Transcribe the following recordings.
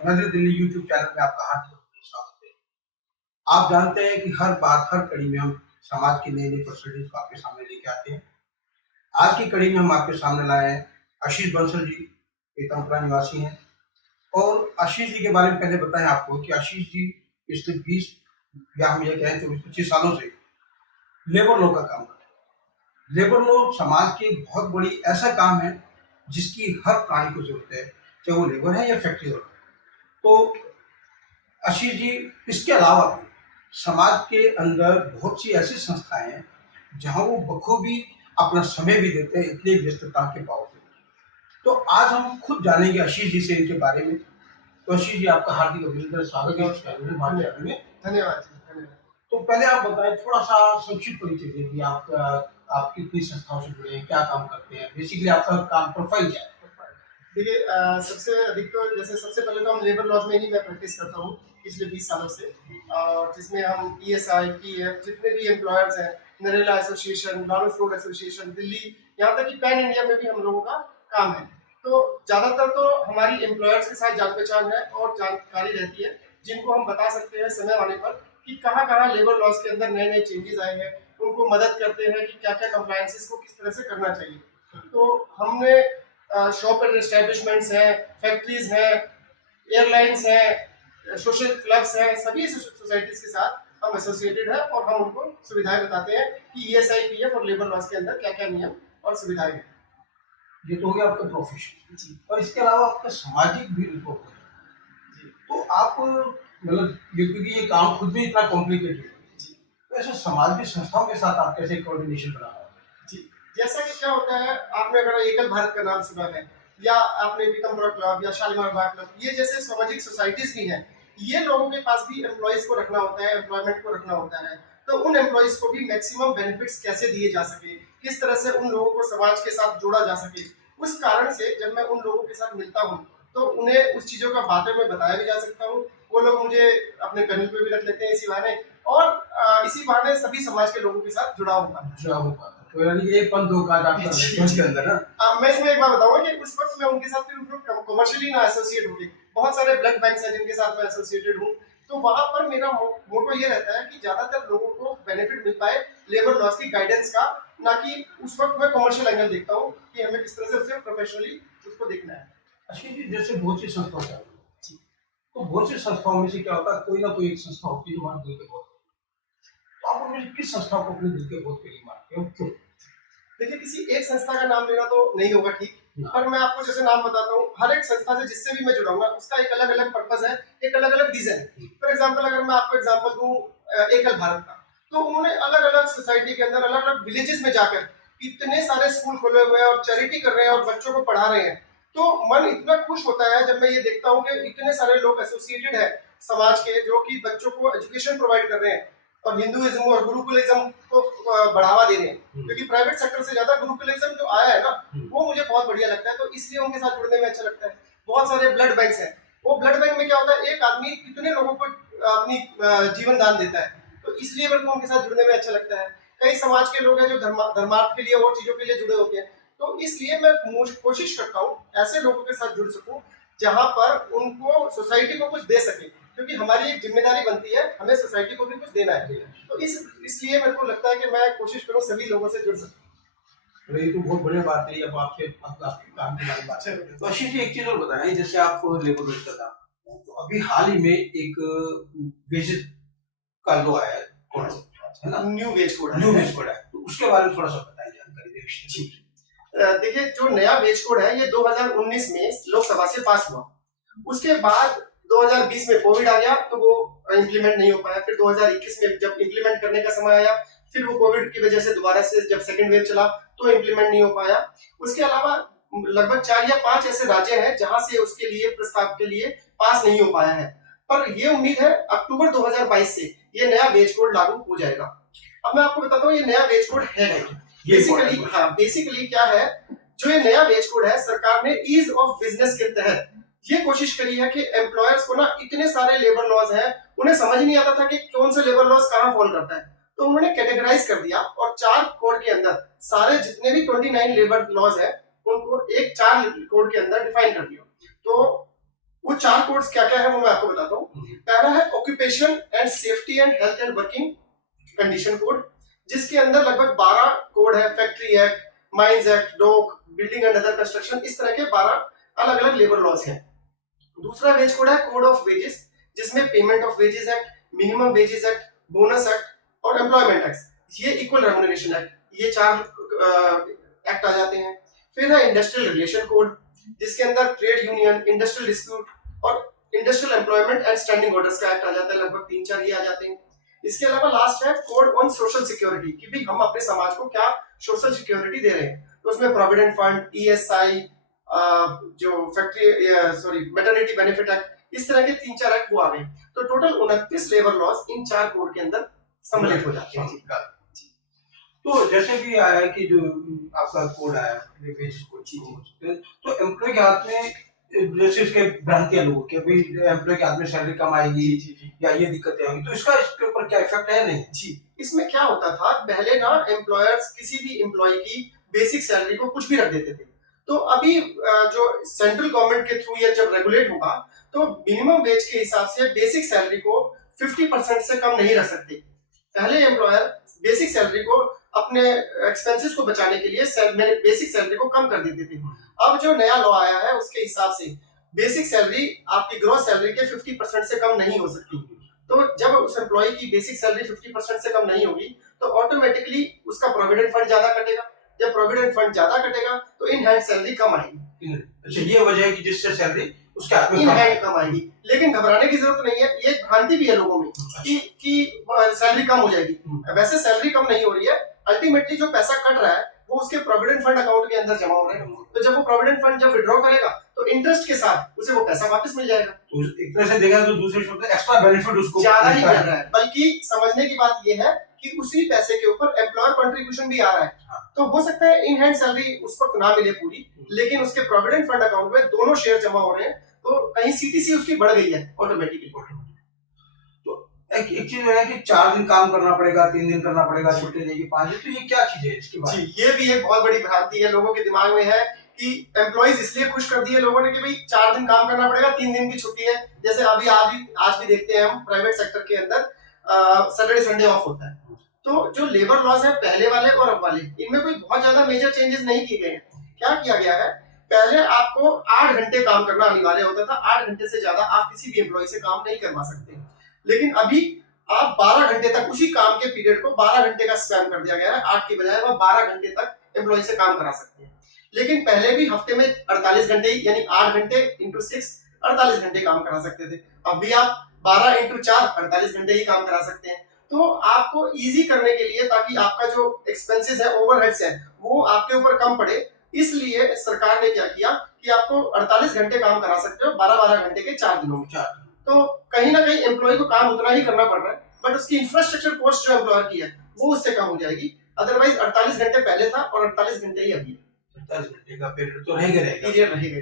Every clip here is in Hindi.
नजर दिल्ली यूट्यूब चैनल में आपका हार्दिक स्वागत है। आप जानते हैं कि हर बार हर कड़ी में हम समाज की नई-नई पर्सनैलिटीज़ को आपके सामने लेके आते हैं। आज की कड़ी में हम आपके सामने लाए हैं आशीष बंसल जी, पीतमपुरा निवासी हैं और आशीष जी के बारे में पहले बताएँ आपको कि आशीष जी पिछले 20 या हम ये कहें 24-25 सालों से लेबर लॉ का काम कर रहे हैं। लेबर लॉ समाज की एक बहुत बड़ी ऐसा काम है जिसकी हर प्राणी को ज़रूरत है, चाहे वो लेबर है या फैक्ट्री वर्कर। तो आशीष जी, इसके अलावा भी समाज के अंदर बहुत सी ऐसी संस्थाएं हैं जहां वो बखूबी अपना समय भी देते हैं इतनी व्यस्तता के बावजूद। तो आज हम खुद जानेंगे आशीष जी से इनके बारे में। तो आशीष जी, आपका हार्दिक अभिनंदन, स्वागत है इस चैनल में, हमारे चैनल में। धन्यवाद जी, धन्यवाद। तो पहले आप बताएं, थोड़ा सा संक्षिप्त परिचय दीजिए। आप कितनी संस्थाओं से जुड़े हैं, क्या काम करते हैं, बेसिकली आपका काम प्रोफाइल क्या है? देखिए, सबसे अधिक तो जैसे सबसे पहले तो हम लेबर लॉज में ही मैं प्रैक्टिस करता हूँ पिछले 20 सालों से, और जिसमें हम ईएसआई, पीएफ, जितने भी एम्प्लॉयर्स हैं, Narela association, Lawrence road association, Delhi, यहाँ तक कि पैन इंडिया में भी हम लोगों का काम है। तो ज़्यादातर तो हमारी एम्प्लॉयर्स के साथ जान पहचान है और जानकारी रहती है, जिनको हम बता सकते हैं समय आने पर कि कहाँ कहाँ लेबर लॉज के अंदर नए नए चेंजेस आए हैं, उनको मदद करते हैं कि क्या क्या कंप्लायंसेस को किस तरह से करना चाहिए। तो हमने शॉप एंड एस्टेब्लिशमेंट्स हैं, फैक्ट्रीज हैं, एयरलाइंस हैं, सोशल क्लब्स हैं, सभी सोसाइटीज के साथ हम एसोसिएटेड है और हम उनको सुविधाएं बताते हैं कि ईएसआई, पीएफ और लेबर लॉज के अंदर क्या क्या नियम और सुविधाएं हैं। ये तो हो गया आपका प्रोफेशन जी, और इसके अलावा आपका सामाजिक भी रिपोर्ट है जी। तो आप मतलब क्योंकि ये काम खुद में इतना कॉम्प्लिकेटेड है जी, तो ऐसे समाज की संस्थाओं के साथ आप कैसे कोऑर्डिनेशन बना रहे हैं जी? जैसा कि क्या होता है, आपने अगर एकल भारत का नाम सुना है या आपने पीतमपुरा क्लब या शालीमार बाग क्लब, ये जैसे सामाजिक सोसाइटीज भी हैं, ये लोगों के पास भी एम्प्लॉयज को रखना होता है, एम्प्लॉयमेंट को रखना होता है। तो उन एम्प्लॉयज को भी मैक्सिमम बेनिफिट्स कैसे दिए जा सके, किस तरह से उन लोगों को समाज के साथ जोड़ा जा सके, उस कारण से जब मैं उन लोगों के साथ मिलता हूँ तो उन्हें उस चीजों का बातें में बताया भी जा सकता हूँ। वो लोग मुझे अपने पैनल पे भी रख लेते हैं इसी बहाने, और इसी बहाने सभी समाज के लोगों के साथ जुड़ा होता है। जुड़ा होता है, तो यानी एक पन दो काज आपका के अंदर ना। मैं इसमें एक बात बताऊंगा कि उस वक्त मैं उनके साथ फिर कमर्शियली ना एसोसिएट हो गई। बहुत सारे ब्लड बैंक्स हैं जिनके साथ मैं एसोसिएटेड हूँ, तो वहां पर मेरा मोटो ये रहता है कि ज्यादातर लोगों को बेनिफिट मिल पाए लेबर लॉज की गाइडेंस का, ना कि उस वक्त मैं कमर्शियल एंगल देखता हूँ कि हमें किस तरह से उसे प्रोफेशनली उसको देखना है। अच्छा जी, जैसे बहुत सी संस्थाओं से जी, तो बहुत सी संस्थाओं में से क्या होता है, कोई ना कोई एक संस्था होती है जो हमारे दिल के बहुत, तो आप उनमें से किस संस्था को अपने दिल के बहुत करीब मानते हो, क्यों? देखिए, किसी एक संस्था का नाम लेना तो नहीं होगा ठीक, पर मैं आपको जैसे नाम बताता हूँ, हर एक संस्था से जिससे भी मैं जुड़ा हूँ उसका एक अलग अलग पर्पज है, एक अलग अलग रीजन है। फॉर एग्जाम्पल, अगर मैं आपको एग्जाम्पल दूँ एकल भारत का, तो उन्होंने अलग अलग सोसाइटी के अंदर अलग अलग विलेजेस में जाकर इतने सारे स्कूल खोले हुए हैं और चैरिटी कर रहे हैं और बच्चों को पढ़ा रहे हैं। तो मन इतना खुश होता है जब मैं ये देखता हूँ कि इतने सारे लोग एसोसिएटेड है समाज के, जो कि बच्चों को एजुकेशन प्रोवाइड कर रहे हैं और हिंदुइज्म और गुरुकुलिज्म को बढ़ावा दे रहे हैं, क्योंकि प्राइवेट सेक्टर से ज्यादा गुरुकुलिज्म जो आया है ना, वो मुझे बहुत बढ़िया लगता है, तो इसलिए उनके साथ जुड़ने में अच्छा लगता है। बहुत सारे ब्लड बैंक्स हैं, वो ब्लड बैंक में क्या होता है, एक आदमी कितने लोगों को अपनी जीवन दान देता है, तो इसलिए मेरे को उनके साथ जुड़ने में अच्छा लगता है। कई समाज के लोग हैं जो धर्मार्थ के लिए और चीजों के लिए जुड़े होते हैं, तो इसलिए मैं कोशिश करता हूँ ऐसे लोगों के साथ जुड़ सकूं जहां पर उनको सोसाइटी को कुछ दे सके, क्योंकि हमारी एक जिम्मेदारी बनती है, हमें सोसाइटी को भी कुछ देना है। तो इसलिए मेरे को लगता है कि मैं कोशिश करूँ सभी लोगों से जुड़ सकूं। ये तो बहुत बढ़िया बात है। अब आपके आपके काम के बारे में बात करें तो आशीष जी, एक चीज और बताएं, जैसे आप लेबर लॉज का काम, तो अभी हाल ही में एक वेज का लो आया है ना, न्यू वेज कोड है, तो उसके बारे में थोड़ा सा बताएं, जानकारी दें। देखिए, जो नया वेज कोड है ये 2019 में लोकसभा से पास हुआ। उसके बाद 2020 में कोविड आ गया तो वो इम्प्लीमेंट नहीं हो पाया। फिर 2021 में जब इम्प्लीमेंट करने का समय आया, फिर वो कोविड की वजह से दोबारा से जब सेकंड वेव चला तो इम्प्लीमेंट नहीं हो पाया। उसके अलावा लगभग 4 या 5 ऐसे राज्य हैं जहां से उसके लिए प्रस्ताव के लिए पास नहीं हो पाया है, पर ये उम्मीद है अक्टूबर 2022 से ये नया वेज कोड लागू हो जाएगा। अब मैं आपको बताता हूँ ये नया वेज कोड है बेसिकली क्या है। जो ये नया वेज कोड है, सरकार ने ईज ऑफ बिजनेस के तहत ये कोशिश करी है कि एम्प्लॉयर्स को ना इतने सारे लेबर लॉज हैं, उन्हें समझ नहीं आता था कि कौन से लेबर लॉज कहाँ फॉल करता है, तो उन्होंने कैटेगराइज कर दिया और 4 कोड के अंदर सारे जितने भी 29 लेबर लॉज है उनको एक 4 कोड के अंदर डिफाइन कर दिया। तो वो 4 कोड्स क्या क्या है वो मैं आपको बताता हूँ। पहला है occupation and safety and health and working condition code, जिसके अंदर लगभग 12 कोड है। Factory act, mines act, dock, building and other construction, इस तरह के 12 अलग अलग लेबर लॉज हैं। दूसरा वेज कोड है कोड ऑफ वेजेस, जिसमें payment of wages act, minimum wages act, bonus act और एम्प्लॉयमेंट एक्ट, ये इक्वल रेम्युनरेशन एक्ट, ये 4 एक्ट आ जाते हैं। फिर है इंडस्ट्रियल रिलेशन कोड, जिसके अंदर ट्रेड यूनियन, इंडस्ट्रियल डिस्प्यूट और industrial employment and standing orders का एक्ट आ जाता है। लगभग 3-4 ये आ जाते हैं। इसके अलावा लास्ट है कोड ऑन सोशल सिक्योरिटी, कि भाई हम अपने समाज को क्या सोशल सिक्योरिटी दे रहे हैं। तो उसमें प्रोविडेंट फंड, ईएसआई, जो फैक्ट्री मैटरनिटी बेनिफिट एक्ट, इस तरह के 3-4 एक्ट वो आ गए। तो टोटल 29 लेबर लॉज इन 4 कोड के अंदर सम्मिलित हो जाते हैं। तो जैसे भी आया है कि जो आपका कोड आया वेज कोड, तो एम्प्लॉय के हाथ में जैसे इसके भ्रांतियां लोगों की, अभी एम्प्लॉय के हाथ में सैलरी कम आएगी या ये दिक्कतें आएंगी, तो इसका इसके ऊपर क्या इफेक्ट है? नहीं जी, इसमें क्या होता था पहले ना, एम्प्लॉयर्स किसी भी एम्प्लॉय की बेसिक सैलरी को कुछ भी रख देते थे। तो अभी जो सेंट्रल गवर्नमेंट के थ्रू ये जब रेगुलेट होगा, तो मिनिमम वेज के हिसाब से बेसिक सैलरी को 50% से कम नहीं रख सकते। पहले एम्प्लॉयर बेसिक सैलरी को अपने एक्सपेंसेस को बचाने के लिए बेसिक सैलरी को कम कर देते थे। अब जो नया लॉ आया है उसके हिसाब से बेसिक सैलरी आपकी ग्रॉस सैलरी के 50% से कम नहीं हो सकती। तो जब उस एम्प्लॉय की बेसिक सैलरी 50% से कम नहीं होगी, तो ऑटोमेटिकली उसका प्रोविडेंट फंड ज्यादा कटेगा। जब प्रोविडेंट फंड ज्यादा कटेगा तो इन हैंड सैलरी कम आएगी। अच्छा, ये वजह है कि जिससे सैलरी उसके हाथ में इन हैंड कम आएगी। लेकिन घबराने की जरूरत नहीं है, ये भ्रांति भी है लोगों में कि सैलरी कम हो जाएगी। वैसे सैलरी कम नहीं हो रही है, अल्टीमेटली जो पैसा कट रहा है वो उसके प्रोविडेंट फंड अकाउंट के अंदर जमा हो रहा है। तो जब वो प्रोविडेंट फंड जब विड्रॉ करेगा तो इंटरेस्ट के साथ उसे वो पैसा वापस मिल जाएगा। तो एक तरह से देखा तो दूसरे शब्द एक्स्ट्रा बेनिफिट उसको ज्यादा ही मिल रहा है। बल्कि समझने की बात ये है कि उसी पैसे के ऊपर एम्प्लॉयर कंट्रीब्यूशन भी आ रहा है। तो हो सकता है इन हैंड सैलरी उस वक्त ना मिले पूरी, लेकिन उसके प्रोविडेंट फंड अकाउंट में दोनों शेयर जमा हो रहे हैं, तो कहीं सीटीसी उसकी बढ़ गई है ऑटोमेटिकली। तो एक चीज है कि 4 दिन काम करना पड़ेगा, 3 दिन करना पड़ेगा, छुट्टी देगी 5 दिन, तो ये क्या चीज है इसके बारे में? जी, ये भी एक बहुत बड़ी भ्रांति है लोगों के दिमाग में है कि एम्प्लॉइज इसलिए खुश कर दिए लोगों ने कि भाई 4 दिन काम करना पड़ेगा, 3 दिन की छुट्टी है। जैसे अभी आज भी देखते हैं हम प्राइवेट सेक्टर के अंदर सैटरडे संडे ऑफ होता है। तो जो लेबर लॉज है पहले वाले और अब वाले, इनमें कोई बहुत ज्यादा मेजर चेंजेस नहीं किए गए हैं। क्या किया गया है, पहले आपको 8 घंटे काम करना अनिवार्य होता था। 8 घंटे से ज्यादा आप किसी भी एम्प्लॉय से काम नहीं करवा सकते। लेकिन अभी आप 12 घंटे तक उसी काम के पीरियड को 12 घंटे का स्पैम कर दिया गया है। 8 के बजाय वह 12 घंटे तक एम्प्लॉय से काम करा सकते हैं। लेकिन पहले भी हफ्ते में 48 घंटे यानी 8 घंटे इंटू 6 48 घंटे काम करा सकते थे। अब भी आप 12 इंटू 4 48 घंटे ही काम करा सकते हैं। तो आपको इजी करने के लिए, ताकि आपका जो एक्सपेंसेस है, ओवरहेड्स है, वो आपके ऊपर कम पड़े, इसलिए सरकार ने क्या किया कि आपको 48 घंटे काम करा सकते हो 12-12 घंटे के 4 दिनों में। तो कहीं ना कहीं एम्प्लॉय को काम उतना ही करना पड़ रहा है, बट उसकी इंफ्रास्ट्रक्चर कॉस्ट जो एम्प्लॉयर की है वो उससे कम हो जाएगी। अदरवाइज 48 घंटे पहले था और 48 घंटे ही अभी। 48 घंटे का पीरियड तो रहेगा। रहेगा।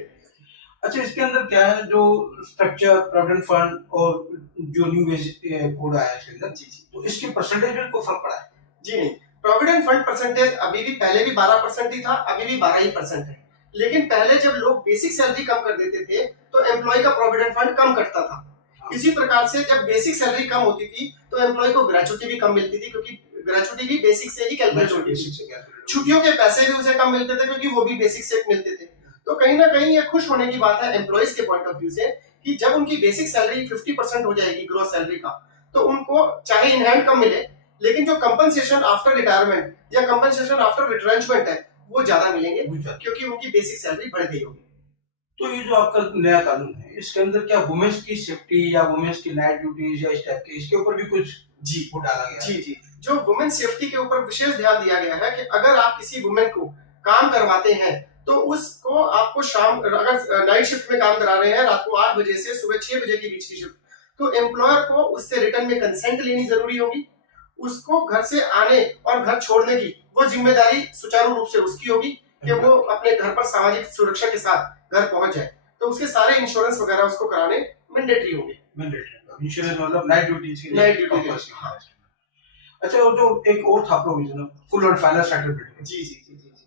अच्छा, इसके अंदर क्या है, जो स्ट्रक्चर, प्रोविडेंट फंड और जो न्यू वेज कोड आया है इसके अंदर, तो इसके परसेंटेज में कोई फर्क पड़ा है? जी नहीं, प्रोविडेंट फंड परसेंटेज अभी भी, पहले भी 12% ही था, अभी भी 12% है। लेकिन पहले जब लोग बेसिक सैलरी कम कर देते थे तो एम्प्लॉय का प्रोविडेंट फंड कम कटता था। इसी प्रकार से जब बेसिक सैलरी कम होती थी तो एम्प्लॉय को ग्रेचुटी भी कम मिलती थी, क्योंकि ग्रेचुटी भी बेसिक से ही कैलकुलेट होती थी। छुट्टियों के पैसे भी उसे कम मिलते थे क्योंकि वो भी बेसिक से मिलते थे। तो कहीं ना कहीं ये खुश होने की बात है एम्प्लॉयज के पॉइंट ऑफ व्यू से कि जब उनकी बेसिक सैलरी 50% हो जाएगी ग्रॉस सैलरी का, तो उनको चाहे इन हैंड कम मिले, लेकिन जो कंपनसेशन आफ्टर रिटायरमेंट या कंपनसेशन आफ्टर रिट्रेंचमेंट है वो ज्यादा मिलेंगे, क्योंकि उनकी बेसिक सैलरी बढ़ गई होगी। तो ये जो आपका नया कानून है, इसके अंदर क्या वुमेन्स की सेफ्टी या वुमेन्स की नाइट ड्यूटीज या इस टाइप के, इसके ऊपर भी कुछ वो डाला गया? जी, जो वुमेन सेफ्टी के ऊपर विशेष ध्यान दिया गया है कि अगर आप किसी वुमेन को काम करवाते हैं तो उसको आपको शाम, अगर नाइट शिफ्ट में काम करा रहे हैं रात को 8 बजे से सुबह 6 बजे के बीच की शिफ्ट, तो एम्प्लॉयर को उससे रिटर्न में कंसेंट लेनी जरूरी होगी। उसको घर से आने और घर छोड़ने की वो जिम्मेदारी सुचारू रूप से उसकी होगी कि वो अपने घर पर सामाजिक सुरक्षा के साथ घर पहुंच जाए। तो उसके सारे इंश्योरेंस वगैरह उसको कराने मैंडेटरी होंगे। इंश्योरेंस मतलब नाइट ड्यूटीज के लिए। Night duty. अच्छा, और जो एक और था प्रोविजन फुल और फाइनल सेटलमेंट, जी,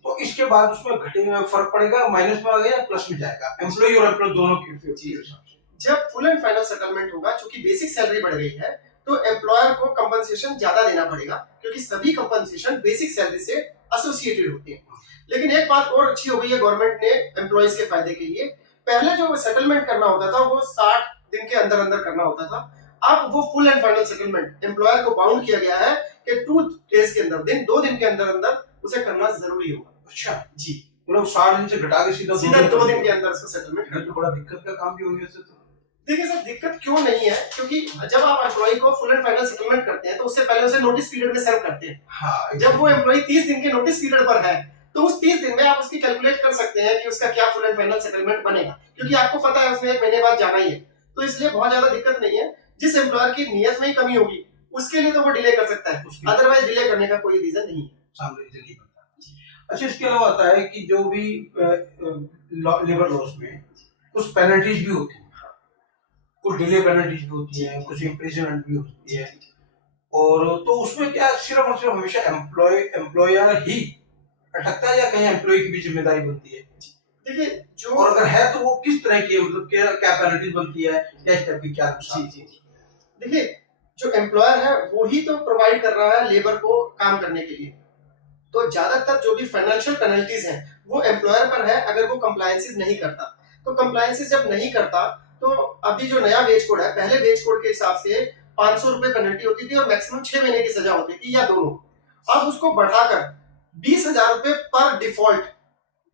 तो इसके बाद उसमें घटे में फर्क पड़ेगा, माइनस में आ गया या प्लस में जाएगा, एम्प्लॉय और एम्प्लॉय दोनों की? जब फुल एंड फाइनल सेटलमेंट होगा, चूंकि बेसिक सैलरी बढ़ गई है, तो एम्प्लॉयर को कंपनसेशन ज्यादा देना पड़ेगा, क्योंकि सभी कंपनसेशन बेसिक सैलरी से एसोसिएटेड होती है। लेकिन एक बात और अच्छी हो गई है गवर्नमेंट ने एम्प्लॉयज के फायदे के लिए। पहले जो सेटलमेंट करना होता था वो 60 दिन के अंदर अंदर करना होता था। अब वो full and final settlement employer को बाउंड किया गया है कि 2 डेज के अंदर, 2 दिन के अंदर अंदर उसे करना जरूरी होगा। अच्छा जी, मतलब 60 दिन से घटा के सीधा सीधा 2 दिन के अंदर उसको सेटलमेंट ये तो बड़ा दिक्कत का काम भी हो गया इससे तो। देखिए सर, दिक्कत क्यों नहीं है, क्योंकि जब आप एम्प्लॉय को फुल एंड फाइनल सेटलमेंट करते हैं तो उससे पहले उसे नोटिस पीरियड में सर्व करते हैं। हाँ जब वो एम्प्लॉय 30 दिन के नोटिस पीरियड पर है, तो उस 30 दिन में आप उसकी कैलकुलेट कर सकते हैं कि उसका क्या फुल एंड फाइनल सेटलमेंट बनेगा, क्योंकि आपको पता है उसने 1 महीने बाद जाना ही है। तो इसलिए बहुत ज्यादा दिक्कत नहीं है। जिस एम्प्लॉयर की नियत में ही कमी होगी उसके लिए तो वो डिले कर सकता है, अदरवाइज डिले करने का कोई रीजन नहीं है। सामने रीजन नहीं बनता। अच्छा इसके अलावा आता है कि जो भी लेबर लॉस में कुछ पेनल्टीज भी होती हैं, कुछ डिले पेनल्टीज भी होती हैं, कुछ इम्प्रिजनमेंट भी होती है, और तो उसमें क्या सिर्फ और सिर्फ हमेशा एम्प्लॉयर ही अटकता है या कहीं एम्प्लॉय की भी जिम्मेदारी बनती है? देखिए जो, और अगर है तो वो किस तरह की है, मतलब क्या पेनल्टीज बनती है, क्या स्टेप की क्या नुकसान? देखिए जो एम्प्लॉयर है वो ही तो प्रोवाइड कर रहा है लेबर को काम करने के लिए, तो ज्यादातर जो भी फाइनेंशियल पेनल्टीज हैं वो एम्प्लॉयर पर है अगर वो कंप्लायंसेस नहीं करता। तो कंप्लायंसेस जब नहीं करता तो अभी जो नया वेज कोड है, पहले वेज कोड के हिसाब से 500 रुपए पेनल्टी होती थी और मैक्सिमम 6 महीने की सजा होती थी या दोनों। अब उसको बढ़ाकर 20,000 रुपए पर डिफॉल्ट,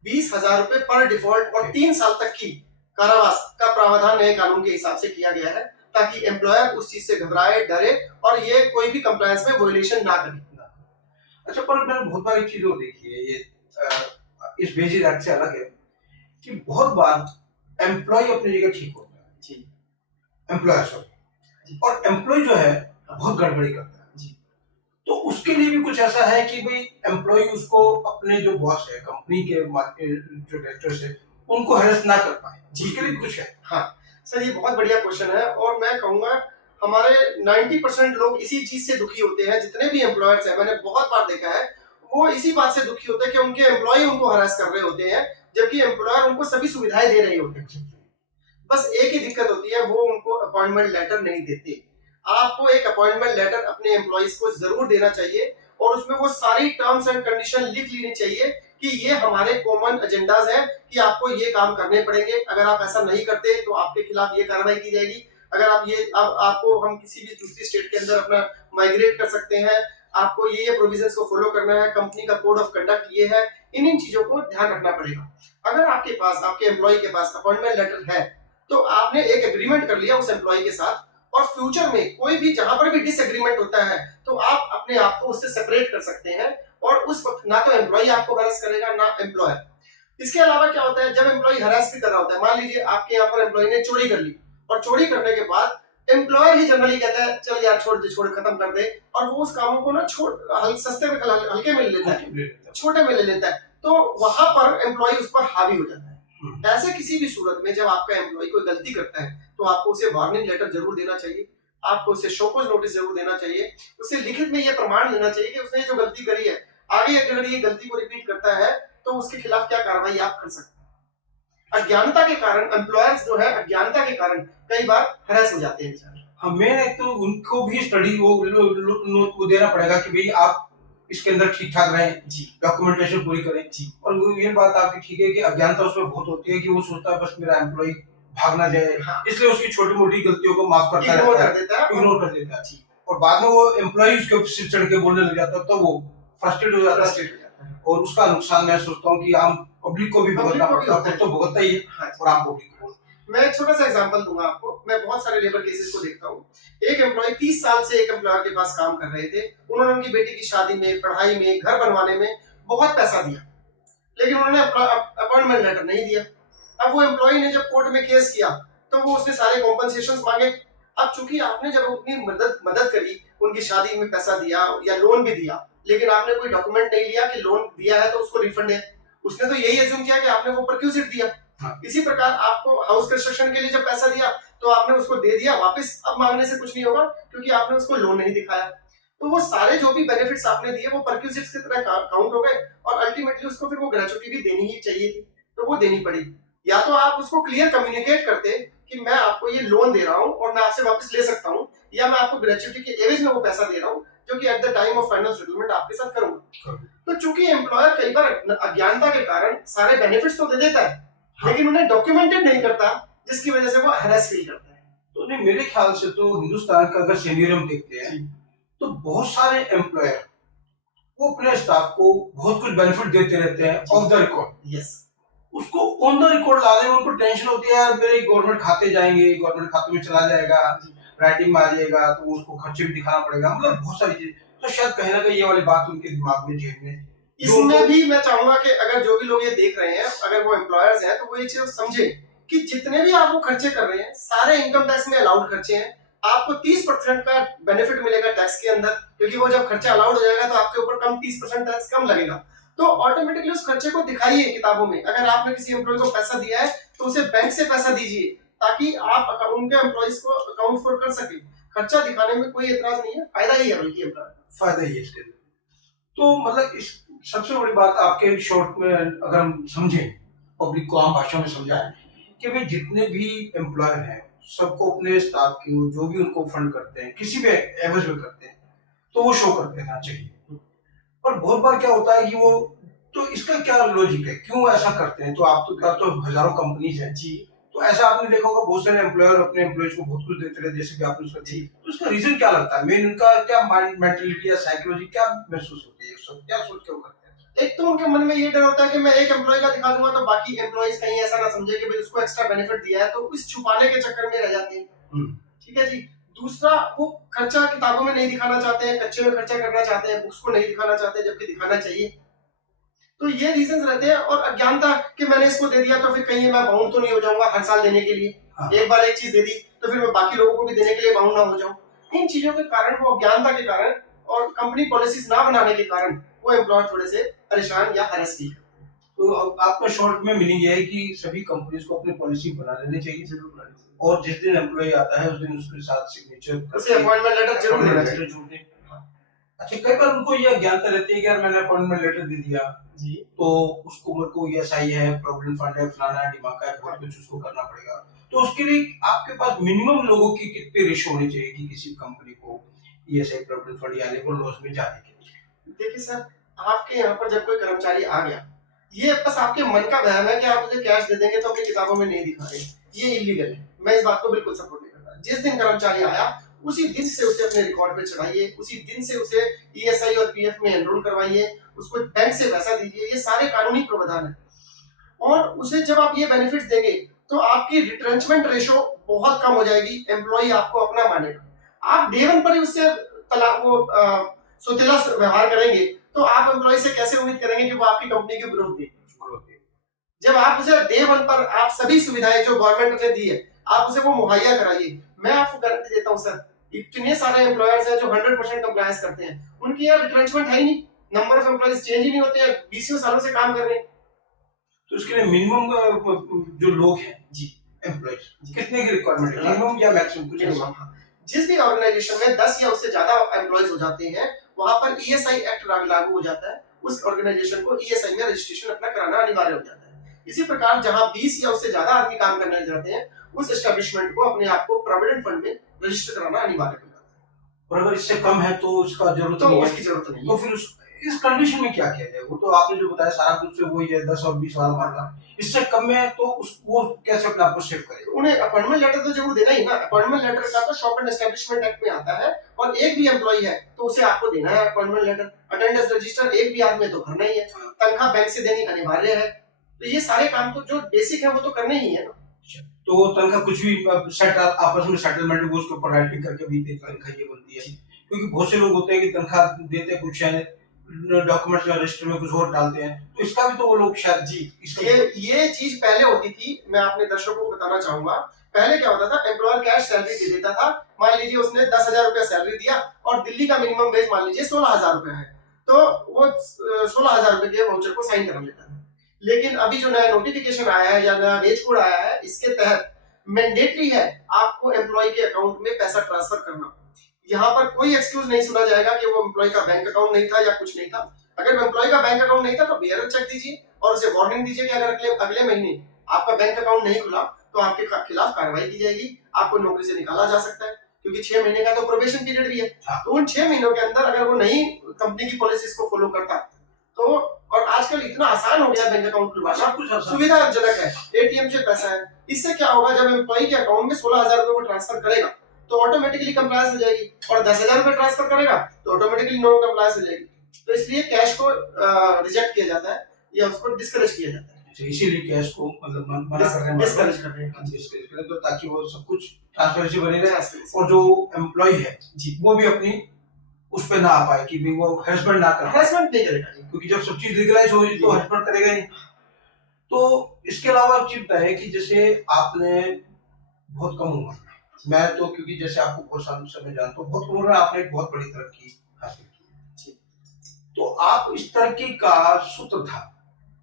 20,000 रुपए पर डिफॉल्ट और 3 साल तक की कारावास का प्रावधान नए कानून के हिसाब से किया गया है, ताकि एम्प्लॉयर उस चीज से घबराए, डरे और ये कोई भी कंप्लायंस में वायलेशन ना करे। अच्छा पर मैंने बहुत बार एक चीज और देखी है, ये इस वेजेस एक्ट से अलग है कि बहुत बार एम्प्लॉय अपनी जगह ठीक होता है जी, एम्प्लॉयर सब, और एम्प्लॉय जो है बहुत गड़बड़ी करता है जी। तो उसके लिए भी कुछ ऐसा है कि भाई एम्प्लॉय उसको अपने जो बॉस है, कंपनी के जो डायरेक्टर्स है, उनको हेरस ना कर पाए, जिसके लिए कुछ है? हाँ सर, ये बहुत बढ़िया क्वेश्चन है और मैं कहूंगा हमारे 90% लोग इसी चीज से दुखी होते हैं। जितने भी एम्प्लॉयर्स हैं, मैंने बहुत बार देखा है, वो इसी बात से दुखी होते हैं कि उनके एम्प्लॉय उनको हरास कर रहे होते हैं, जबकि एम्प्लॉयर उनको सभी सुविधाएं दे रहे होते हैं। बस एक ही दिक्कत होती है, वो उनको अपॉइंटमेंट लेटर नहीं देते। आपको एक अपॉइंटमेंट लेटर अपने एम्प्लॉइज को जरूर देना चाहिए और उसमें वो सारी टर्म्स एंड कंडीशन लिख लेनी चाहिए कि ये हमारे कॉमन एजेंडाज हैं कि आपको ये काम करने पड़ेंगे, अगर आप ऐसा नहीं करते तो आपके खिलाफ ये कार्रवाई की जाएगी। अगर आप ये आपको हम किसी भी दूसरी स्टेट के अंदर अपना माइग्रेट कर सकते हैं, आपको ये प्रोविजंस को फॉलो करना है, कंपनी का कोड ऑफ कंडक्ट ये है, इन चीजों को ध्यान रखना पड़ेगा। अगर आपके पास, आपके एम्प्लॉय के पास अपॉइंटमेंट लेटर है तो आपने एक एग्रीमेंट कर लिया उस एम्प्लॉय के साथ, और फ्यूचर में कोई भी जहां पर भी डिसएग्रीमेंट होता है तो आप अपने आप को उससे सेपरेट कर सकते हैं, और उस वक्त ना तो एम्प्लॉय आपको हरास करेगा ना एम्प्लॉयर। इसके अलावा क्या होता है, जब एम्प्लॉय हरास भी कर रहा होता है, मान लीजिए आपके यहाँ पर एम्प्लॉय ने चोरी कर ली, और चोरी करने के बाद एम्प्लॉयर ही जनरली कहता है चल यार छोड़ दे, छोड़ खत्म कर दे, और वो उस कामों को ना सस्ते में हल्के में ले लेता है, छोटे में ले लेता है, तो वहां पर एम्प्लॉय उस पर हावी हो जाता है। ऐसे किसी भी सूरत में जब आपका एम्प्लॉय कोई गलती करता है तो आपको उसे वार्निंग लेटर जरूर देना चाहिए, आपको उसे शोकॉज नोटिस जरूर देना चाहिए, उसे लिखित में ये प्रमाण लेना चाहिए कि उसने जो गलती करी है, आगे अगर ये गलती को रिपीट करता है तो उसके खिलाफ क्या कार्रवाई आप कर सकते हैं। अज्ञानता के कारण एम्प्लॉयर्स जो है, अज्ञानता के कारण कई बार हरास हो जाते हैं। हमें एक तो उनको भी स्टडी वो देना पड़ेगा कि भाई आप इसके अंदर ठीक ठाक रहें जी, डॉक्यूमेंटेशन पूरी करें जी। और वो ये बात आपकी ठीक है कि अज्ञानता उसमें बहुत होती है कि वो सोचता है बस मेरा एम्प्लॉय भाग ना जाए, हाँ। इसलिए उसकी छोटी मोटी गलतियों को माफ करता है, इग्नोर कर देता है जी। और बाद में वो एम्प्लॉय उसके ऊपर सिर चढ़ के बोलने लग जाता है तो वो फ्रस्ट्रेट हो जाता है, और उसका नुकसान मैं सोचता हूँ कि आम पब्लिक को भी भुगतना पड़ता है, तो भुगतता ही है और आम पब्लिक को। मैं एक छोटा सा एग्जांपल दूंगा आपको। मैं बहुत सारे लेबर केसेस को देखता हूँ। एक एम्प्लॉय 30 साल से एक एम्प्लॉयर के पास काम कर रहे थे, उन्होंने उनकी बेटी की शादी में, पढ़ाई में, घर बनवाने में बहुत पैसा दिया, लेकिन उन्होंने अपॉइंटमेंट लेटर नहीं दिया। अब वो एम्प्लॉय ने जब कोर्ट में केस किया तो वो उसने सारे कॉम्पनसेशन मांगे। अब चूंकि आपने जब उतनी मदद करी, उनकी शादी में पैसा दिया या लोन भी दिया, लेकिन आपने कोई डॉक्यूमेंट नहीं लिया कि लोन दिया है तो उसको रिफंड है, उसने तो यही एज्यूम किया कि आपने वो परक्यूजिट दिया। हाँ। इसी प्रकार आपको हाउस कंस्ट्रक्शन के लिए जब पैसा दिया तो आपने उसको दे दिया वापस, अब मांगने से कुछ नहीं होगा क्योंकि आपने उसको लोन नहीं दिखाया। तो वो सारे जो भी बेनिफिट्स आपने दिए वो परक्यूजिट्स की तरह काउंट हो गए, और अल्टीमेटली उसको फिर वो ग्रेच्युटी भी देनी ही चाहिए थी, तो वो देनी पड़ी। या तो आप उसको क्लियर कम्युनिकेट करते कि मैं आपको ये लोन दे रहा हूँ और मैं आपसे वापस ले सकता हूँ, या मैं आपको ग्रेच्युटी के एवज में वो पैसा दे रहा हूँ जो कि at the time of final settlement आपके साथ करूंगा। तो चूंकि एम्प्लॉयर कई बार अज्ञानता के कारण सारे बेनिफिट्स तो दे देता है, हाँ। लेकिन उन्हें डॉक्यूमेंटेड नहीं करता, जिसकी वजह से वो हैरेस फील करता है। तो नहीं, मेरे ख्याल से तो हिंदुस्तान का अगर सीनियर हम देखते हैं तो बहुत सारे एम्प्लॉयर वो अपने स्टाफ को बहुत कुछ बेनिफिट देते रहते हैं ऑफ द रिकॉर्ड। यस, उसको ऑन द रिकॉर्ड ला दें, उनको टेंशन होती है यार मेरे गवर्नमेंट खाते जाएंगे, गवर्नमेंट खाते में चला जाएगा, राइटिंग में आ जाएगा, तो उसको खर्चे भी दिखाना पड़ेगा, मतलब बहुत सारी चीज। तो शायद कहीं ना कहीं ये वाली बात उनके दिमाग में जेब में इसमें भी मैं चाहूंगा कि अगर जो भी लोग ये देख रहे हैं, अगर वो एम्प्लॉयर्स हैं, तो वो ये चीज समझे कि जितने भी आप वो खर्चे कर रहे हैं सारे इनकम टैक्स में अलाउड खर्चे हैं। आपको 30% का बेनिफिट मिलेगा टैक्स के अंदर, क्योंकि वो जब खर्चा अलाउड हो जाएगा तो आपके ऊपर कम 30% टैक्स कम लगेगा। तो ऑटोमेटिकली उस खर्चे को दिखाइए किताबों में। अगर आपने किसी एम्प्लॉय को पैसा दिया है तो उसे बैंक से पैसा दीजिए, ताकि आप उनके एम्प्लॉइज को अकाउंट फॉर कर सके। खर्चा दिखाने में कोई एतराज नहीं है, फायदा ही है बल्कि एम्प्लॉयर फायदा ही है इसके लिए। तो मतलब इस सबसे बड़ी बात आपके शॉर्ट में अगर हम समझें, पब्लिक को आम भाषा में समझाएं कि भाई जितने भी एम्प्लॉयर हैं सबको अपने स्टाफ की जो भी उनको फंड करते हैं किसी भी एवज में करते हैं तो वो शो कर देना चाहिए। पर बहुत बार क्या होता है कि वो, तो इसका क्या लॉजिक है, क्यों ऐसा करते हैं? तो आप तो क्या, तो हजारों कंपनीज हैं जी, तो ऐसा आपने देखा होगा बहुत सारे एम्प्लॉयर अपने एम्प्लॉयज को बहुत कुछ देते रहे, जैसे कि आपने उसका दी, तो उसका रीजन क्या लगता है? मेन उनका क्या माइंड मेंटालिटी या साइकोलॉजी क्या महसूस होती है, सब क्या सोच के वो करते हैं? एक तो उनके मन में ये डर होता है कि मैं एक एम्प्लॉय का दिखा दूंगा तो बाकी एम्प्लॉइज कहीं ऐसा ना समझे कि भाई उसको एक्स्ट्रा बेनिफिट दिया है, तो इस छुपाने के चक्कर में रह जाते हैं। ठीक है जी। दूसरा, वो खर्चा किताबों में नहीं दिखाना चाहते हैं, कच्चे में खर्चा करना चाहते हैं, बुक्स को नहीं दिखाना चाहते जबकि दिखाना चाहिए। तो ये रीजंस रहते हैं। और अज्ञानता कि मैंने इसको दे दिया तो फिर कहीं मैं बाउंड तो नहीं हो जाऊंगा हर साल देने के लिए। हाँ। एक बार एक चीज दे दी तो फिर मैं बाकी लोगों को भी देने के लिए बाउंड ना हो जाऊं। इन चीजों के कारण, वो अज्ञानता के कारण और कंपनी पॉलिसीज ना बनाने के कारण वो एम्प्लॉयर थोड़े से परेशान या हरस फील करते हैं। तो अब आपका शॉर्ट में मीनिंग ये है कि सभी कंपनीज को अपनी पॉलिसी बना लेनी चाहिए, जरूर बनानी चाहिए, और जिस दिन एम्प्लॉय आता है उस दिन उसके साथ सिग्नेचर, उसे अपॉइंटमेंट लेटर जरूर देना चाहिए। अच्छा, कई बार उनको ये अज्ञानता रहती है कि यार मैंने अपॉइंटमेंट लेटर दे दिया जी, तो उसको मेरे को ईएसआई है, प्रोविडेंट फंड है, फलाना है, दिमाग है, बहुत कुछ उसको करना पड़ेगा। तो उसके लिए आपके पास मिनिमम लोगों की कितनी रेशो होनी चाहिए कि किसी कंपनी को ईएसआई, प्रोविडेंट फंड या लेबर लॉस में जाने के लिए? देखिए सर, आपके यहाँ पर जब कोई कर्मचारी आ गया, ये बस आपके मन का वहम है कि आप मुझे कैश दे देंगे तो अपनी किताबों में नहीं दिखा रहे, ये इलीगल है। मैं इस बात को बिल्कुल सपोर्ट नहीं करता। जिस दिन कर्मचारी आया उसी दिन से उसे अपने रिकॉर्ड पे चढ़ाइए, उसी दिन से उसे ईएसआई और पीएफ में एनरोल करवाइए, उसको बैंक से पैसा दीजिए। ये सारे कानूनी प्रावधान है। और उसे जब आप ये बेनिफिट्स देंगे तो आपकी रिट्रेंचमेंट रेशो बहुत कम हो जाएगी, एम्प्लॉय आपको अपना मानेगा। आप डे वन पर ही उससे सोतेला व्यवहार करेंगे तो आप एम्प्लॉय से कैसे उम्मीद करेंगे कि वो आपकी कंपनी की ग्रोथ दे? जब आप उसे डे वन पर आप सभी सुविधाएं जो गवर्नमेंट ने दी है आप उसे वो मुहैया कराइए। मैं आपको गारंटी देता हूँ सर, इतने सारे एम्प्लॉयर्स हैं जो 100% कंप्लायंस करते हैं, उनकी यार रिट्रेंचमेंट है ही नहीं, नंबर ऑफ एम्प्लॉयज चेंज ही नहीं होते हैं, 20 सालों से काम कर रहे हैं। तो उसके लिए मिनिमम जो लोग हैं जी, एम्प्लॉयज, कितने की रिक्वायरमेंट है, मिनिमम या मैक्सिमम कुछ ऐसा? जिस भी ऑर्गेनाइजेशन में 10 या उससे ज्यादा एम्प्लॉयज हो जाते हैं वहां पर ईएसआई एक्ट लागू हो जाता है। उस ऑर्गेनाइजेशन को ईएसआई में रजिस्ट्रेशन अपना कराना अनिवार्य हो जाता है। इसी प्रकार जहां 20 या उससे ज्यादा आदमी काम करने जाते हैं उस एस्टेब्लिशमेंट को अपने आप को प्रोविडेंट फंड में रजिस्टर कराना अनिवार्य हो जाता है। और अगर इससे कम है तो उसका जरूरत तो नहीं है, उसकी जरूरत नहीं तो है। फिर इस कंडीशन में क्या किया जाए? वो तो आपने जो बताया सारा कुछ वही है, 10 और 20 वाला मामला। इससे कम में तो वो कैसे अपने आप को सेव करेगा? उन्हें अपॉइंटमेंट लेटर तो जरूर देना ही ना। अपॉइंटमेंट लेटर का तो शॉप एंड एस्टेब्लिशमेंट एक्ट में आता है, और एक भी एम्प्लॉय है तो उसे आपको देना है अपॉइंटमेंट लेटर। अटेंडेंस रजिस्टर एक भी आदमी तो भरना ही है, तनख्वाह बैंक से देनी अनिवार्य है। तो ये सारे काम तो जो बेसिक है वो तो करने ही है ना। तो तनख्वाह कुछ भी सेट आपस में सेटलमेंट उसके ऊपर राइटिंग करके भी तनख्वाह ये बनती है, क्योंकि बहुत से लोग होते हैं कि तनख्वाह देते कुछ है, डॉक्यूमेंट्स में रजिस्टर में कुछ और डालते हैं, तो इसका भी तो वो लोग शायद जी ये चीज पहले होती थी। मैं अपने दर्शकों को बताना चाहूंगा, पहले क्या होता था, एम्प्लॉयर कैश सैलरी दे देता था। मान लीजिए उसने 10,000 रुपया सैलरी दिया और दिल्ली का मिनिमम वेज मान लीजिए 16,000 रुपया है, तो वो 16,000 रुपए के वाउचर को साइन कर लेता है। लेकिन अभी जो नया नोटिफिकेशन आया है या नया वेज कोड आया है, इसके तहत मैंडेटरी है आपको एम्प्लॉय के अकाउंट में पैसा ट्रांसफर करना। यहाँ पर कोई एक्सक्यूज नहीं सुना जाएगा कि वो एम्प्लॉय का बैंक अकाउंट नहीं था या कुछ नहीं था। अगर एम्प्लॉय का बैंक अकाउंट नहीं था तो बेयरर चेक दीजिए और उसे वार्निंग दीजिए कि अगर अगले महीने आपका बैंक अकाउंट नहीं खुला तो आपके खिलाफ कार्रवाई की जाएगी, आपको नौकरी से निकाला जा सकता है, क्योंकि 6 महीने का तो प्रोबेशन पीरियड भी है। हाँ। तो उन 6 महीनों के अंदर अगर वो नहीं कंपनी की पॉलिसीज को फॉलो करता तो, और आजकल इतना आसान हो गया बैंक अकाउंट खुलवाना, सब कुछ आसान। सुविधाजनक है, एटीएम से पैसा है। इससे क्या होगा, जब एम्प्लॉय के अकाउंट में 16,000 रुपए वो ट्रांसफर करेगा तो ऑटोमेटिकली कंप्लायंस हो जाएगी, और 10,000 रुपए ट्रांसफर करेगा तो ऑटोमेटिकली नॉन कंप्लायंस हो जाएगी। तो इसलिए कैश को रिजेक्ट किया जाता है या उसको डिस्करेज किया जाता है। इसीलिए कैश को मतलब मना कर रहे हैं, डिस्करेज कर रहे हैं, डिस्करेज करें, तो ताकि वो सब कुछ ट्रांसपेरेंसी बनी रहे, Transparency। और जो एम्प्लॉय है जी, वो भी अपनी उस पे ना आ पाए कि भी वो हरेसमेंट ना कर पाए, हरासमेंट नहीं करेगा जी। क्योंकि जब सब चीज लीगलाइज होगी तो हरेसमेंट करेगा नहीं। तो इसके अलावा एक चीज है कि जैसे आपने बहुत कम उम्र, मैं तो क्योंकि जैसे आपको बहुत साल से मैं जानता हूँ, बहुत उम्र में आपने एक बहुत बड़ी तरक्की हासिल की, तो आप इस तरक्की का सूत्र था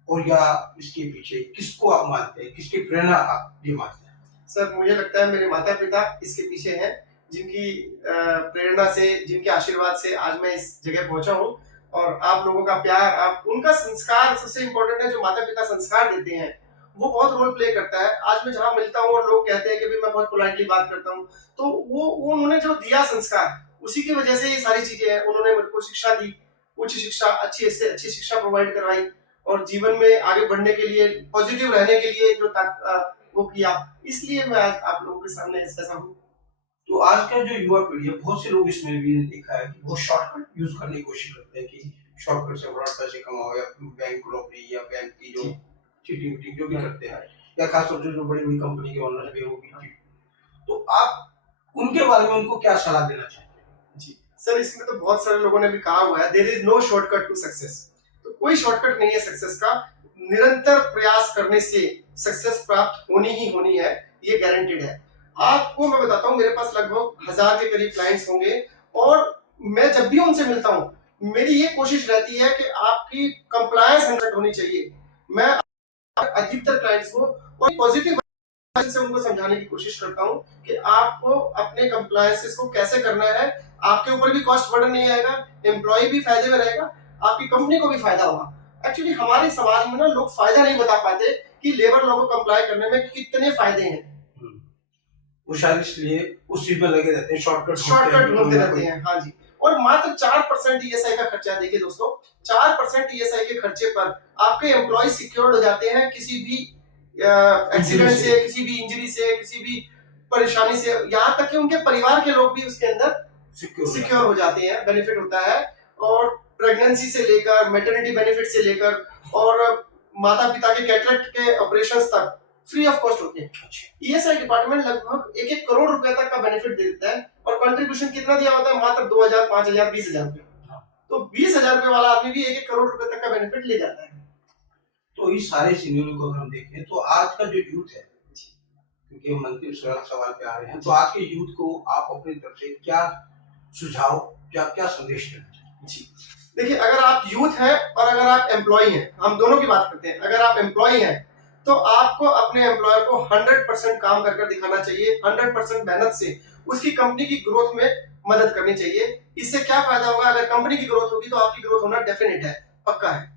और या इसके पीछे किसको आप मानते हैं, किसकी प्रेरणा आप ये मानते हैं? सर मुझे लगता है मेरे माता पिता इसके पीछे हैं, जिनकी प्रेरणा से, जिनके आशीर्वाद से आज मैं इस जगह पहुंचा हूँ। और आप लोगों का प्यार, आप उनका संस्कार सबसे इम्पोर्टेंट है, जो माता पिता संस्कार देते हैं वो बहुत रोल प्ले करता है। आज मैं जहाँ मिलता हूँ और लोग कहते हैं कि भी मैं बहुत पोलाइटली बात करता हूँ, तो वो उन्होंने जो दिया संस्कार, उसी की वजह से ये सारी चीजें हैं। उन्होंने मेरे को शिक्षा दी, उच्च शिक्षा, अच्छी से अच्छी शिक्षा प्रोवाइड करवाई, और जीवन में आगे बढ़ने के लिए, पॉजिटिव रहने के लिए जो वो किया। इसलिए मैं आज आप लोगों के सामने ऐसा हूँ। तो आज का जो युवा पीढ़ी है, बहुत से लोग इसमें भी देखा है कि वो शॉर्टकट यूज करने की कोशिश करते हैं कि शॉर्टकट से बड़ा पैसे कमाओ, या बैंक रॉबरी या बैंक की जो चीटिंग वीटिंग जो भी करते हैं, या खासतौर से जो बड़ी बड़ी कंपनी के ओनर है वो भी। तो आप उनके बारे में उनको क्या सलाह देना चाहते हैं? जी सर, इसमें तो बहुत सारे लोगों ने भी कहा हुआ है, there is no shortcut to success. तो कोई शॉर्टकट नहीं है सक्सेस का, निरंतर प्रयास करने से सक्सेस प्राप्त होनी ही होनी है, ये गारंटेड है। आपको मैं बताता हूँ, मेरे पास लगभग 1000 के करीब क्लाइंट्स होंगे, और मैं जब भी उनसे मिलता हूँ मेरी ये कोशिश रहती है कि आपकी कंप्लायंस 100 होनी चाहिए। मैं अधिकतर क्लाइंट्स को पॉजिटिव से उनको समझाने की कोशिश करता हूँ कि आपको अपने कंप्लायंसेस को कैसे करना है। आपके ऊपर भी कॉस्ट बर्डन नहीं आएगा, एम्प्लॉय भी फायदे में रहेगा, आपकी कंपनी को भी फायदा होगा। एक्चुअली हमारे समाज में ना लोग फायदा नहीं बता पाते कि लेबर लॉ को कंप्लाई करने में कितने फायदे हैं। वो शायद इसलिए उस चीज में लगे रहते हैं, शॉर्टकट ढूंढते रहते हैं। हाँ जी, और मात्र 4% ईएसआई का खर्चा है। देखिए दोस्तों, 4% ईएसआई के खर्चे पर आपके एम्प्लॉय सिक्योर्ड हो जाते हैं किसी भी एक्सीडेंट से, किसी भी इंजरी से, किसी भी परेशानी से, यहाँ तक कि उनके परिवार के लोग भी उसके अंदर सिक्योर हो जाते हैं। बेनिफिट होता है, और प्रेगनेंसी से लेकर मैटरनिटी बेनिफिट से लेकर और माता पिता के कैटरेक्ट के ऑपरेशंस तक फ्री ऑफ कॉस्ट होते हैं। ईएसआई डिपार्टमेंट लगभग 1-1 करोड़ रुपए तक का बेनिफिट देता है, और कंट्रीब्यूशन कितना दिया होता है, मात्र 2000, 5000, 20000 रुपए। तो 20000 रुपए वाला आदमी भी 1-1 करोड़ रुपए तक का बेनिफिट ले जाता है। तो इस सारे सिनेरियो को अगर हम देखें तो आज का जो यूथ है, क्योंकि हम अंतिम सवाल पे आ रहे हैं, तो आज के यूथ को आप अपनी तरफ से क्या सुझाव, क्या संदेश देना चाहिए? जी देखिए, अगर आप यूथ हैं और अगर आप एम्प्लॉय हैं, हम दोनों की बात करते हैं। अगर आप एम्प्लॉय हैं तो आपको अपने एम्प्लॉयर को 100% काम कर दिखाना चाहिए, 100% मेहनत से उसकी कंपनी की ग्रोथ में मदद करनी चाहिए। इससे क्या फायदा होगा, अगर कंपनी की ग्रोथ होगी तो आपकी ग्रोथ होना डेफिनेट है, पक्का है।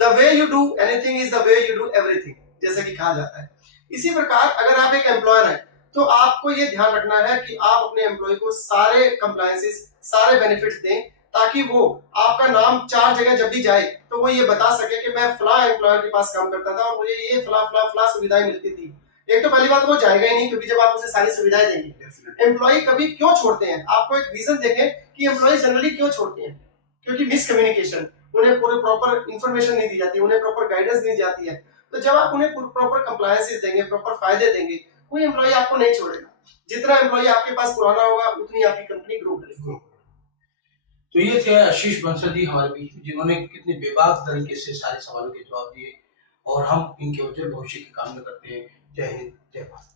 The way you do anything is the way you do everything, जैसे कि कहा जाता है। इसी प्रकार अगर आप एक एम्प्लॉयर हैं तो आपको ये ध्यान रखना है कि आप अपने एम्प्लॉय को सारे कंप्लायंसेस, सारे बेनिफिट्स दें, ताकि वो आपका नाम 4 जगह जब भी जाए तो वो ये बता सके कि मैं फला एम्प्लॉयर के पास काम करता था और मुझे ये फला सुविधाएं मिलती थी। एक तो पहली बात, वो जाएगा ही नहीं, क्योंकि जब आप उसे सारी सुविधाएं देंगे। एम्प्लॉय कभी क्यों छोड़ते हैं, आपको एक रीजन देखें कि एम्प्लॉय जनरली क्यों छोड़ते हैं। क्योंकि मिसकम्युनिकेशन, उन्हें पूरे प्रॉपर इंफॉर्मेशन नहीं दी जाती, उन्हें प्रॉपर गाइडेंस नहीं जाती है। तो जब आप उन्हें प्रॉपर कंप्लायंसेस देंगे, प्रॉपर फायदे देंगे, कोई एम्प्लॉय आपको नहीं छोड़ेगा। जितना एम्प्लॉय आपके पास पुराना होगा उतनी आपकी कंपनी ग्रो करेगी। तो ये थे आशीष बंसल जी हमारे बीच में, जिन्होंने कितने बेबाक तरीके से सारे सवालों के जवाब दिए, और हम इनके उज्जवल भविष्य की कामना करते हैं। जय हिंद, जय भारत।